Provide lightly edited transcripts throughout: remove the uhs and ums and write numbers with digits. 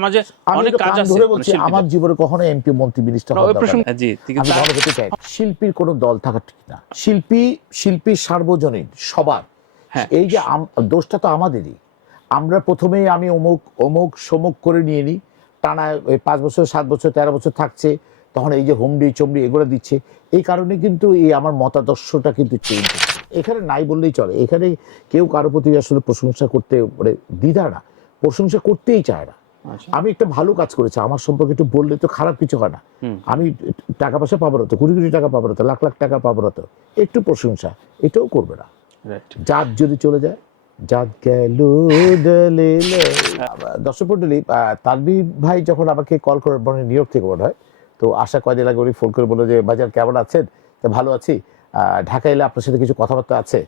সমাজে অনেক কাজ আছে ধরে বলছি আমার জীবনে কখনো এমপি মন্ত্রী মিনিস্টার হওয়ার দরকার নেই। জি ঠিক আছে, আমি ভালো হতে চাই। শিল্পীর কোনো দল থাকা ঠিক না। শিল্পী সার্বজনীন সবার। এই যে দোষটা তো আমাদেরই। আমরা প্রথমেই আমি অমুক সমুক করে নিয়ে নিই, টানা 5 বছর 7 বছর 13 বছর থাকছে, তখন এই যে হুমড়ি চমড়ি এগুলো দিচ্ছে। এই কারণে কিন্তু এই আমার মতাদর্শটা কিন্তু চেঞ্জ হচ্ছে। এখানে নাই বললেই চলে। এখানে কেউ কারো প্রতি আসলে প্রশংসা করতে মানে দ্বিধা না, প্রশংসা করতেই চায় না। আমি একটা ভালো কাজ করেছি, আমার সম্পর্কে একটু বললে তো খারাপ কিছু হয় না। আমি টাকা পয়সা পাবো না তো, কোটি কোটি টাকা পাবো না তো, লাখ লাখ টাকা পাবো না তো, একটু প্রশংসা এটাও করবে না। জাত যদি চলে যায়, জাত গেল দর্শক মন্ডলী, তানভীর ভাই যখন আমাকে কল করে নিউ ইয়র্ক থেকে মনে হয়, তো আসা কয়দিন আগে উনি ফোন করে বললো যে বাজার কেমন আছেন, তো ভালো আছি, ঢাকা এলে আপনার সাথে কিছু কথাবার্তা আছে,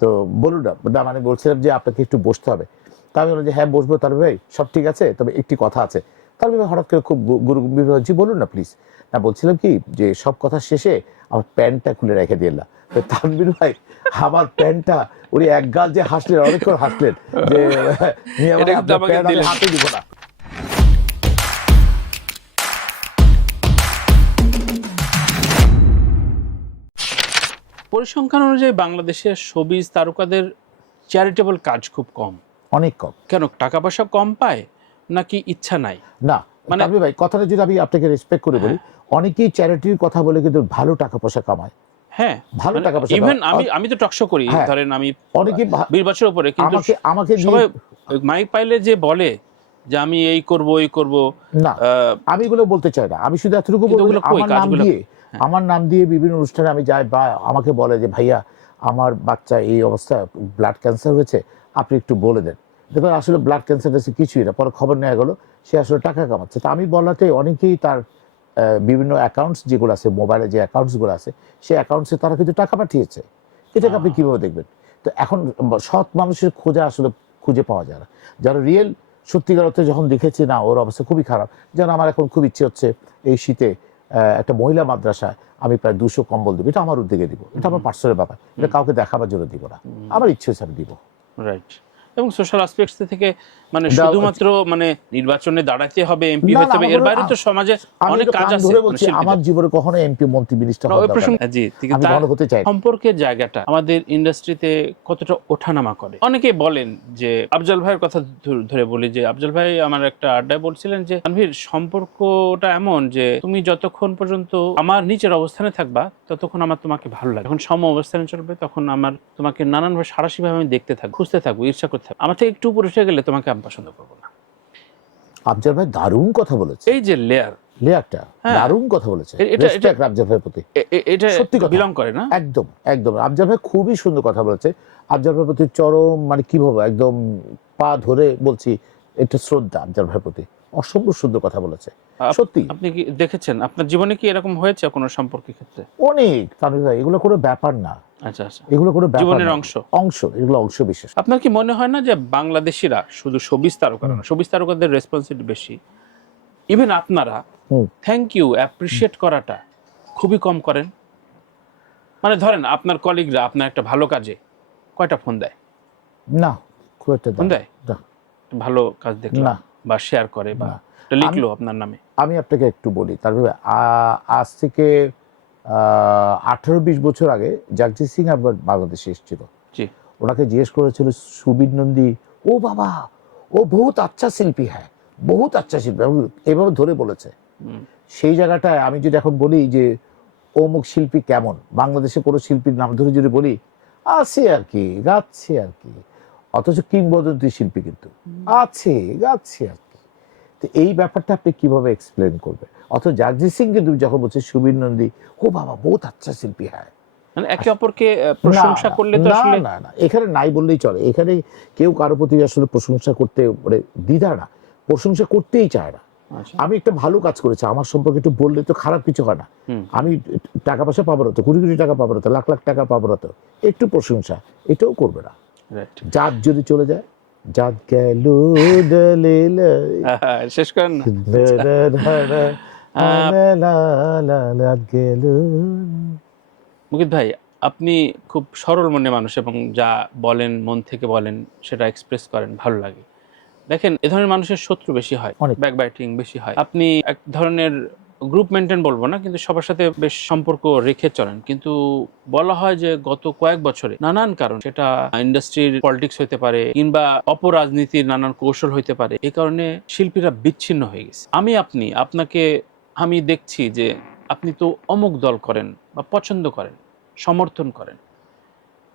তো বলুন না। মানে বলছিলাম যে আপনাকে একটু বসতে হবে। তা আমি বললাম যে হ্যাঁ বসবো তানভীর ভাই, সব ঠিক আছে, তবে একটি কথা আছে। তানভীর ভাই হঠাৎ করে খুব গুরুগম্ভীর জি বলুন না প্লিজ। না বলছিলাম কি যে সব কথা শেষে আমার প্যান্টটা খুলে রেখে দিলাম। তানভীর ভাই আমার প্যান্টটা উনি এক গাল যে হাসলেন, অনেকক্ষণ হাসলেন যে হাতে দিব না। পরিসংখ্যান অনুযায়ী বাংলাদেশের শোবিজ তারকাদের চ্যারিটেবল কাজ খুব কম, অনেক কম। কেন, টাকা পয়সা কম পায় নাকি ইচ্ছা নাই? না মানে ভাই কথাটা যদি আমি আপনাকে রেসপেক্ট করে বলি, অনেকেই চ্যারিটির কথা বলে কিন্তু ভালো টাকা পয়সা কামায়। হ্যাঁ ভালো টাকা পয়সা। ইভেন আমি তো টকশো করি, ধরেন আমি অনেকে 20 বছর উপরে, কিন্তু আমাকে সবাই মাইক পাইলে যে বলে যে আমি এই করব ওই করব, না আমি এগুলো বলতে চাই না। আমি শুধু এতটুকু বলবো, আমার নাম দিয়ে বিভিন্ন অনুষ্ঠানে আমি যাই, বা আমাকে বলে যে ভাইয়া আমার বাচ্চা এই অবস্থা, ব্লাড ক্যান্সার হয়েছে, আপনি একটু বলে দেন। দেখুন আসলে ব্লাড ক্যান্সার কিছুই না, পরে খবর নেওয়া গেলো সে আসলে টাকা কামাচ্ছে। তা আমি বলাতে অনেকেই তার বিভিন্ন অ্যাকাউন্টস যেগুলো আছে, মোবাইলে যে অ্যাকাউন্টসগুলো আছে, সেই অ্যাকাউন্টসে তারা কিন্তু টাকা পাঠিয়েছে। এটাকে আপনি কিভাবে দেখবেন? তো এখন সৎ মানুষের খোঁজা আসলে খুঁজে পাওয়া যায় না। যারা রিয়েল সত্যিকার অর্থে যখন দেখেছি না ওর অবস্থা খুবই খারাপ, যেন আমার এখন খুব ইচ্ছে হচ্ছে এই শীতে একটা মহিলা মাদ্রাসায় আমি প্রায় 200 কম্বল দেবো, এটা আমার উদ্যোগে দিব, এটা আমার পার্সোনাল ব্যাপার, এটা কাউকে দেখাবার জন্য দিব না, আমার ইচ্ছে হচ্ছে আমি দিব। রাইট। এবং সোশ্যাল অ্যাসপেক্টস থেকে মানে শুধুমাত্র মানে নির্বাচনে দাঁড়াতে হবে, এমপি হতে হবে, এর বাইরে তো সমাজে অনেক কাজ আছে। ধরে বলছি আমার জীবনে কখনো এমপি মন্ত্রী মিনিস্টার হওয়ার দরকার নেই। জি ঠিক আছে, আমি ভালো হতে চাই। সম্পর্কের জায়গাটা আমাদের ইন্ডাস্ট্রিতে কতটা ওঠানামা করে। অনেকে বলেন যে আফজাল ভাইয়ের কথা ধরে বলি, যে আফজাল ভাই আমার একটা আড্ডায় বলছিলেন যে তানভীর সম্পর্কটা এমন যে তুমি যতক্ষণ পর্যন্ত আমার নিচের অবস্থানে থাকবা ততক্ষণ আমার তোমাকে ভালো লাগে, যখন সম অবস্থানে চলবে তখন আমার তোমাকে নানানভাবে সারাশিভাবে আমি দেখতে থাকবো, খুঁজতে থাকবো, ঈর্ষা করতে থাকবো, আমার থেকে একটু উপরে উঠে গেলে তোমাকে আমি পছন্দ করবো না। আফজাল ভাই দারুণ কথা বলেছে। এই যে লেয়ারটা দারুণ কথা বলেছে। রেসপেক্ট আফজাল ভাইয়ের প্রতি, এটা সত্যি কথা বিলং করে না? একদম একদম আফজাল ভাই খুবই সুন্দর কথা বলেছে। আফজাল ভাইয়ের প্রতি চরম মানে কিভাবে একদম পা ধরে বলছি একটা শ্রদ্ধা আফজাল ভাইয়ের প্রতি, অসম্ভব সুন্দর কথা বলেছে সত্যি। আপনি কি দেখেছেন আপনার জীবনে কি এরকম হয়েছে কোনো সম্পর্কের ক্ষেত্রে? অনেক তানভীর ভাই, এগুলো কোনো ব্যাপার না। আচ্ছা আচ্ছা, এগুলো কোনো জীবনের অংশ, এগুলো অংশ বিশেষ। আপনার কি মনে হয় না যে বাংলাদেশিরা শুধু শোবিজ তারকা না, শোবিজ তারকাদের রেসপন্সিবিলিটি বেশি, ইভেন আপনারা থ্যাংক ইউ অ্যাপ্রিশিয়েট করাটা খুবই কম করেন? মানে ধরেন আপনার কলিগরা আপনার একটা ভালো কাজে কয়টা ফোন দেয়? না খুব একটা ফোন দেয়, ভালো কাজ দেখলাম বা শেয়ার করে বা লিখলো আপনার নামে। আমি আপনাকে একটু বলি তারপরে, আজ থেকে 18-20 বছর আগে জাগজিৎ সিং আবার বাংলাদেশে এসেছিল। ওনাকে জিজ্ঞেস করেছিল সুবীর নন্দী, ও বাবা ও বহুত আচ্ছা শিল্পী, হ্যাঁ বহুত আচ্ছা শিল্পী, এভাবে ধরে বলেছে। সেই জায়গাটায় আমি যদি এখন বলি যে অমুক শিল্পী কেমন, বাংলাদেশে কোনো শিল্পীর নাম ধরে যদি বলি আছে আর কি, গাচ্ছে আর কি, অথচ কিংবদন্তি শিল্পী কিন্তু আছে, গাচ্ছে আর কি। তো এই ব্যাপারটা আপনি কিভাবে এক্সপ্লেন করবে? অথচ জাগজিৎ সিং কিন্তু যখন বলছে সুবীর নন্দী, ও বাবা বহুত আচ্ছা শিল্পী, হ্যাঁ, মানে একে অপরকে প্রশংসা করলে তো আসলে না এখানে নাই বললেই চলে। এখানে কেউ কারো প্রতি আসলে প্রশংসা করতে মানে দ্বিধা না, প্রশংসা করতেই চায় না। আমি একটা ভালো কাজ করেছি, আমার সম্পর্কে একটু বললে তো খারাপ কিছু হয় না। আমি টাকা পয়সা পাবো না তো, কোটি কোটি টাকা পাবো না তো, লাখ লাখ টাকা পাবো না তো, একটু প্রশংসা এটাও করবে না। জাত যদি চলে যায়, জাত গেল শেষ করেন না। মুকিত ভাই, আপনি খুব সরল মনের মানুষ এবং যা বলেন মন থেকে বলেন সেটা এক্সপ্রেস করেন, ভালো লাগে। দেখেন এ ধরনের মানুষের শত্রু বেশি হয়, অনেক। ব্যাকবাইটিং বেশি হয়। আপনি এক ধরনের গ্রুপ মেনটেন বলবো না, কিন্তু সবার সাথে বেশ সম্পর্ক রেখে চলেন, কিন্তু বলা হয় যে গত কয়েক বছরে নানান কারণ, সেটা ইন্ডাস্ট্রির পলিটিক্স হইতে পারে কিংবা অপরাজনীতির নানান কৌশল হইতে পারে, এই কারণে শিল্পীরা বিচ্ছিন্ন হয়ে গেছে। আমি দেখছি যে আপনি তো অমুক দল করেন বা পছন্দ করেন, সমর্থন করেন,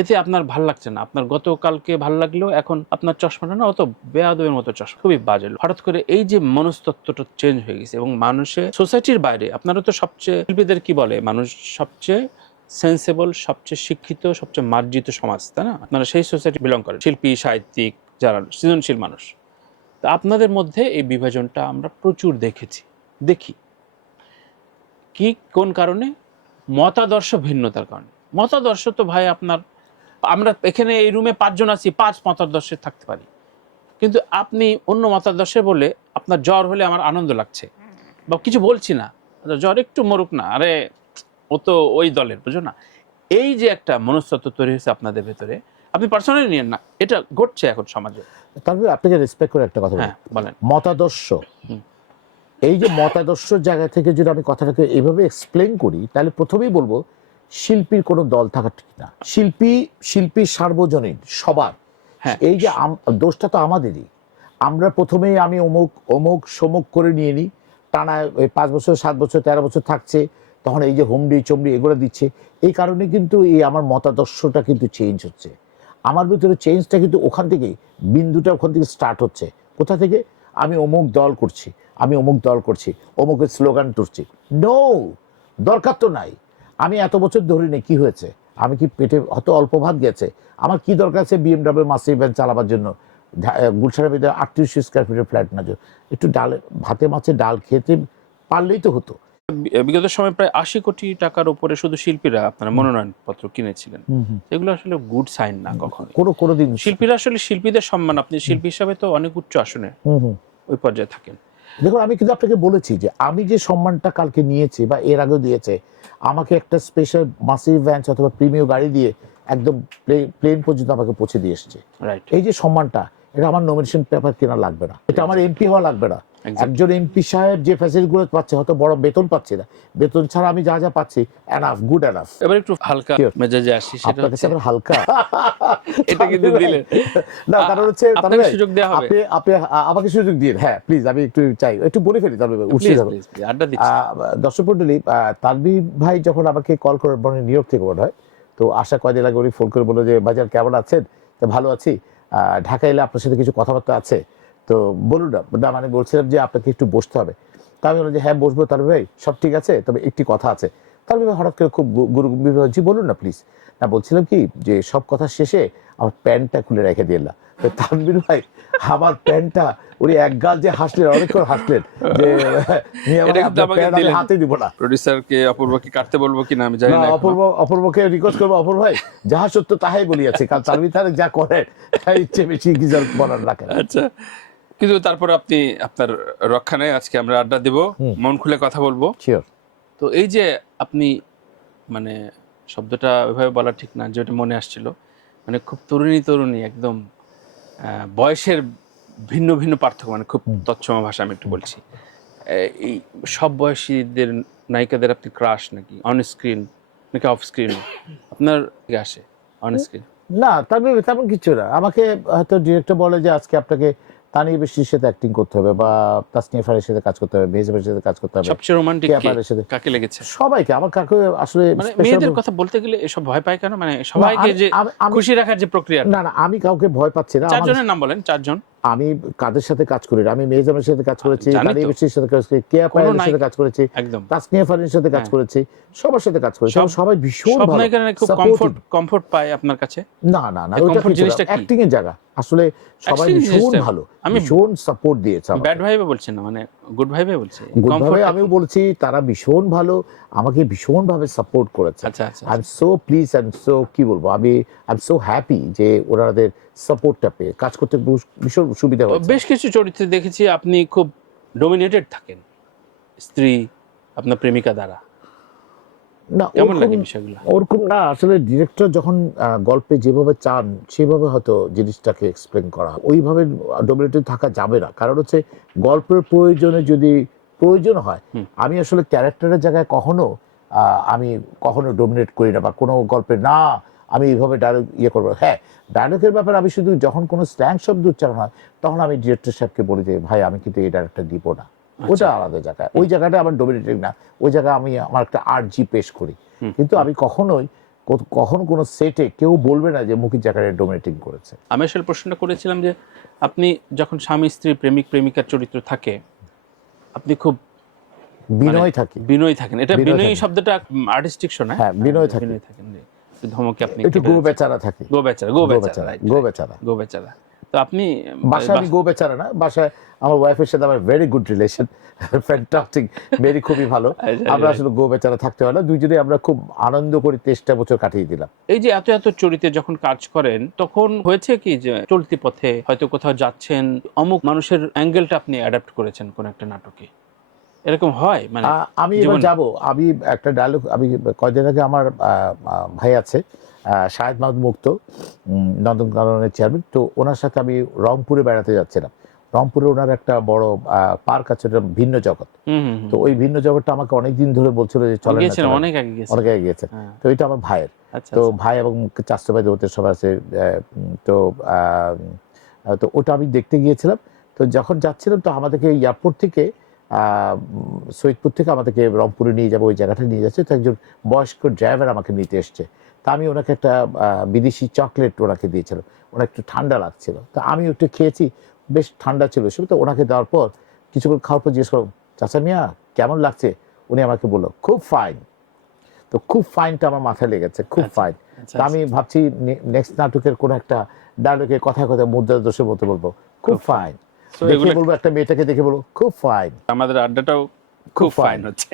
এতে আপনার ভাল লাগছে না, আপনার গতকালকে ভাল লাগলেও এখন আপনার চশমাটা না অত বেয়াদবের মতো চশমা, খুবই বাজে। হঠাৎ করে এই যে মনস্তত্ত্বটা চেঞ্জ হয়ে গেছে এবং মানুষের সোসাইটির বাইরে, আপনারা তো সবচেয়ে, শিল্পীদের কি বলে, মানুষ সবচেয়ে সেন্সেবল, সবচেয়ে শিক্ষিত, সবচেয়ে মার্জিত সমাজ, তাই না? আপনারা সেই সোসাইটি বিলং করেন, শিল্পী, সাহিত্যিক, যারা সৃজনশীল মানুষ। তা আপনাদের মধ্যে এই বিভাজনটা আমরা প্রচুর দেখি কি কোন কারণে? মতাদর্শ ভিন্নতার কারণে। মতাদর্শ তো ভাই আমরা এখানে এই রুমে 5 জন আছি, 5 মতাদর্শে থাকতে পারি, কিন্তু আপনি অন্য মতাদর্শে বলে আপনার জ্বর হলে আমার আনন্দ লাগছে বা কিছু বলছি না, জ্বর একটু মরুক না, আরে ও তো ওই দলের, বুঝো না? এই যে একটা মনস্তত্ত্ব তৈরি হয়েছে আপনাদের ভেতরে, আপনি পার্সোনালি নিয়েন না, এটা ঘটছে এখন সমাজে। তারপরে আপনাকে রেসপেক্ট করে একটা কথা বলি, বলেন। মতাদর্শ, এই যে মতাদর্শ জায়গা থেকে যদি আমি কথাটাকে এইভাবে এক্সপ্লেন করি, তাহলে প্রথমেই বলবো শিল্পীর কোনো দল থাকা ঠিক না। শিল্পী সার্বজনীন, সবার। এই যে দোষটা তো আমাদেরই। আমরা প্রথমেই আমি অমুক সমুক করে নিয়ে নিই, টানা 5 বছর 7 বছর 13 বছর থাকছে, তখন এই যে হুমড়ি চমড়ি এগুলো দিচ্ছে, এই কারণে কিন্তু এই আমার মতাদর্শটা কিন্তু চেঞ্জ হচ্ছে। আমার ভিতরে চেঞ্জটা কিন্তু ওখান থেকেই, বিন্দুটা ওখান থেকে স্টার্ট হচ্ছে। কোথা থেকে? আমি অমুক দল করছি, অমুকের স্লোগান তুলছি। নো, দরকার তো নাই। আমি এত বছর ধরে নেই, কি হয়েছে? আমি কি পেটে হয়তো অল্প ভাত গেছে, আমার কি দরকার আছে BMW মাসি ভ্যান চালাবার জন্য, গুলশানের ভিতরে 38 স্কয়ার ফিটের ফ্ল্যাট না, একটু ডাল, ভাতে মাছে ডাল খেতে পারলেই তো হতো। বিগত সময় প্রায় 80 কোটি টাকার উপরে শুধু শিল্পীরা আপনারা মনোনয়ন পত্র কিনেছিলেন, এগুলো আসলে গুড সাইন না কখনো। কোনোদিন শিল্পীরা আসলে, শিল্পীদের সম্মান, আপনি শিল্পী হিসাবে তো অনেক উচ্চ আসনে ওই পর্যায়ে থাকেন। দেখুন, আমি কিন্তু আপনাকে বলেছি যে আমি যে সম্মানটা কালকে নিয়েছি বা এর আগেও দিয়েছে, আমাকে একটা স্পেশাল মাসিভ ভ্যান অথবা প্রিমিয়াম গাড়ি দিয়ে একদম প্লেন পর্যন্ত আমাকে পৌঁছে দিয়ে এসছে। এই যে সম্মানটা, এটা আমার নমিনেশন পেপার কেনা লাগবে না, এটা আমার এমপি হওয়া লাগবে না। একজন এমপি সাহেব যে ফ্যাসিলিটিগুলো পাচ্ছে, হয়তো বড় বেতন পাচ্ছে না, বেতন ছাড়া আমি যা যা পাচ্ছি, এনাফ, গুড এনাফ। এবার একটু হালকা মেজাজে আসি, সেটা হচ্ছে আপনার হালকা এটা কিন্তু দিলেন না, কারণ হচ্ছে আপনাকে সুযোগ দেওয়া হবে, আপনি আমাকে সুযোগ দিন। হ্যাঁ প্লিজ, আমি একটু চাই, একটু বলে ফেলি, তারপরে উৎসাহ আড্ডা দিচ্ছি। দর্শক মণ্ডলী, তানভীর ভাই যখন আমাকে কল করে, নিউ ইয়র্ক থেকে মনে হয়, তো আসা কয়দিন আগে উনি ফোন করে বললো যে বাজার কেমন আছেন? তো ভালো আছি, ঢাকা এলে আপনার সাথে কিছু কথাবার্তা আছে, তো বলুন না। মানে বলছিলাম যে আপনাকে একটু বসতে হবে। তা আমি বললাম যে হ্যাঁ বসবো তানভীর ভাই, সব ঠিক আছে, তবে একটি কথা আছে। তানভীর ভাই হঠাৎ করে খুব গুরুগম্ভীর, জি বলুন না প্লিজ। না, বলছিলাম কি যে সব কথা শেষে আমার প্যান্টটা খুলে রেখে দিলাম। তানভীর ভাই আমার প্যান্টটা, উনি এক গাল যে হাসলেন, অনেকক্ষণ হাসলেন, যে হাতে দিব না। প্রোডিউসারকে অপূর্বকে কাটতে বলবো কিনা আমি জানি না। অপূর্বকে রিকোয়েস্ট করবো, অপূর্ব ভাই যাহা সত্য তাহাই বলিয়াছে, কারণ তানভীর তাহলে যা করেন ইচ্ছে বেশি কিছু বলার রাখেন। আচ্ছা, কিন্তু তারপর আপনি আপনার রক্ষা নেই, আজকে আমরা আড্ডা দিব, মন খুলে কথা বলবো। শিওর। তো এই যে আপনি, মানে শব্দটা ওইভাবে বলা ঠিক না, যেটা মনে আসছিল, মানে খুব তরুণী একদম বয়সের ভিন্ন ভিন্ন পার্থক্য, মানে খুব তৎসম ভাষা আমি একটু বলছি, এই সব বয়সীদের নায়িকাদের আপনি ক্রাশ নাকি অন স্ক্রিন নাকি অফ স্ক্রিন আপনার আসে? অন স্ক্রিন না, তেমন কিছু না। আমাকে হয়তো ডিরেক্টর বলে যে আজকে আপনাকে তানিয়া বৃষ্টির সাথে অ্যাক্টিং করতে হবে, বা তাসনিয়া ফারির সাথে কাজ করতে হবে, মেহজাবের সাথে কাজ করতে হবে। সবচেয়ে রোমান্টিক কাকে লেগেছে? সবাইকে। আমার কাকে আসলে মানে মেয়েদের কথা বলতে গেলে এসব ভয় পায় কেন? মানে সবাইকে যে খুশি রাখার যে প্রক্রিয়া। না, আমি কাউকে ভয় পাচ্ছি না। 4 জনের নাম বলেন। 4 জন। আমি কাদের সাথে কাজ করি? আমি মেহজাবের সাথে কাজ করেছি, তানিয়া বৃষ্টির সাথে কাজ করেছি, কেয়া পায়েলের সাথে কাজ করেছি, তাসনিয়া ফারির সাথে কাজ করেছি, সবার সাথে কাজ করেছি। সবাই ভীষণ ভালো। সব নায়িকারা খুব কমফোর্ট পায় আপনার কাছে? না, ওইটা জিনিসটা অ্যাক্টিং এর জায়গা। আসলে সবাই ভীষণ ভালো, ভীষণ সাপোর্ট দিয়েছে। ব্যাড ভাইবে বলছেন না, মানে গুড ভাইবে বলছি। গুড ভাইবে আমিও বলছি, তারা ভীষণ ভালো, আমাকে ভীষণ ভাবে সাপোর্ট করেছে। I am so please, I am so, কি বলবো, আই এম সো হ্যাপি যে ওনাদের সাপোর্টটা পেয়ে কাজ করতে ভীষণ সুবিধা হয়েছে। বেশ কিছু চরিত্রে দেখেছি আপনি খুব ডমিনেটেড থাকেন স্ত্রী, আপনার প্রেমিকা দ্বারা। না কেমন লাগে ওরকম- বিষয়গুলো? ওরকম না, আসলে ডিরেক্টর যখন গল্পে যেভাবে চান সেভাবে হয়তো জিনিসটাকে এক্সপ্লেন করা হয়। ওইভাবে ডোমিনেটেড থাকা যাবে না, কারণ হচ্ছে গল্পের প্রয়োজনে যদি প্রয়োজন হয়, আমি আসলে ক্যারেক্টারের জায়গায় আমি কখনো ডোমিনেট করি না, বা কোনো গল্পে না আমি এইভাবে ডায়লগ করবো। হ্যাঁ, ডায়লগের ব্যাপারে আমি শুধু যখন কোনো স্ল্যাং শব্দ উচ্চারণ হয় তখন আমি ডিরেক্টর সাহেবকে বলি যে ভাই আমি কিন্তু এই ডায়লগটা দিব না, ওটা আলাদা জায়গায়, ওই জায়গাটা আমার ডোমিনেটিং না, ওই জায়গায় আমি আমার একটা আর্জি পেশ করি। কিন্তু আমি কখনো কোনো সেটে কেউ বলবে না যে মুখির জায়গায় ডোমিনেটিং করেছে। আমি আসলে প্রশ্নটা করেছিলাম যে আপনি যখন স্বামী স্ত্রী প্রেমিক প্রেমিকার চরিত্র থাকে আপনি খুব বিনয় থাকি, বিনয়ী থাকেন। এটা বিনয়ী বিনয়ী থাকি। শব্দটা আর্টিস্টিক শোনায়। হ্যাঁ, বিনয় থাকি। বিনয়ী থাকেন জি। একটু ধমকে আপনি একটু গো বেচারা থাকি, গো বেচারা, গো বেচারা, right, গো right, বেচারা। গো বেচারা। তো আপনি বাসায় আমি গো বেচারা না, বাসায় আমার ওয়াইফের সাথে আমার very good relation, fantastic, very খুবই ভালো। আমরা আসলে গো বেচারা থাকতে হয় না, দুইজনে আমরা খুব আনন্দ করে 23টা বছর কাটিয়ে দিলাম। এই যে এত এত চরিত্রে যখন কাজ করেন তখন হয়েছে কি যে চলতি পথে হয়তো কোথাও যাচ্ছেন, অমুক মানুষের অ্যাঙ্গেলটা আপনি অ্যাডাপ্ট করেছেন কোন একটা নাটকে, এরকম হয়? মানে আমি এবার যাব, আমি একটা ডায়লগ, আমি কয়দিন আগে আমার ভাই আছে শাহেদ মাহমুদ মুক্ত, নন্দনকাননের চেয়ারম্যান, তো ওনার সাথে আমি রংপুরে বেড়াতে যাচ্ছিলাম। রংপুরে ওনার একটা বড় পার্ক আছে, ওটা ভিন্ন জগৎ। তো ওই ভিন্ন জগৎটা আমাকে অনেকদিন ধরে বলছিল যে চলেন না, চলেন। অনেক আগে গেছেন। অনেক আগে গিয়েছে। তো এটা আমার ভাইয়ের, আচ্ছা, তো ভাই এবং চাচতো ভাই ওদের সবাই আছে। তো তো ওটা আমি দেখতে গিয়েছিলাম। তো যখন যাচ্ছিলাম তো আমাদেরকে এয়ারপোর্ট থেকে সৈয়দপুর থেকে আমাদেরকে রংপুরে নিয়ে যাবো, ওই জায়গাটা নিয়ে যাচ্ছে। তো একজন বয়স্ক ড্রাইভার আমাকে নিতে এসছে। তা আমি ওনাকে একটা বিদেশি চকলেট ওনাকে দিয়েছিলাম, ওনার একটু ঠান্ডা লাগছিল, তো আমি একটু খেয়েছি, বেশ ঠান্ডা ছিল সব। তো ওনাকে দেওয়ার পর কিছুক্ষণ খাওয়ার পর জিজ্ঞেস করলাম, চাচা মিয়া কেমন লাগছে? উনি আমাকে বললো খুব ফাইন। তো খুব ফাইনটা আমার মাথায় লেগেছে, খুব ফাইন। তা আমি ভাবছি নেক্সট নাটকের কোন একটা ডায়লগে কথায় কথায় মুদ্রা দোষের মতো বলবো খুব ফাইন, দেখে বলবো, একটা মেয়েটাকে দেখে বলবো খুব ফাইন। আমাদের আড্ডাটাও খুব ফাইন হচ্ছে।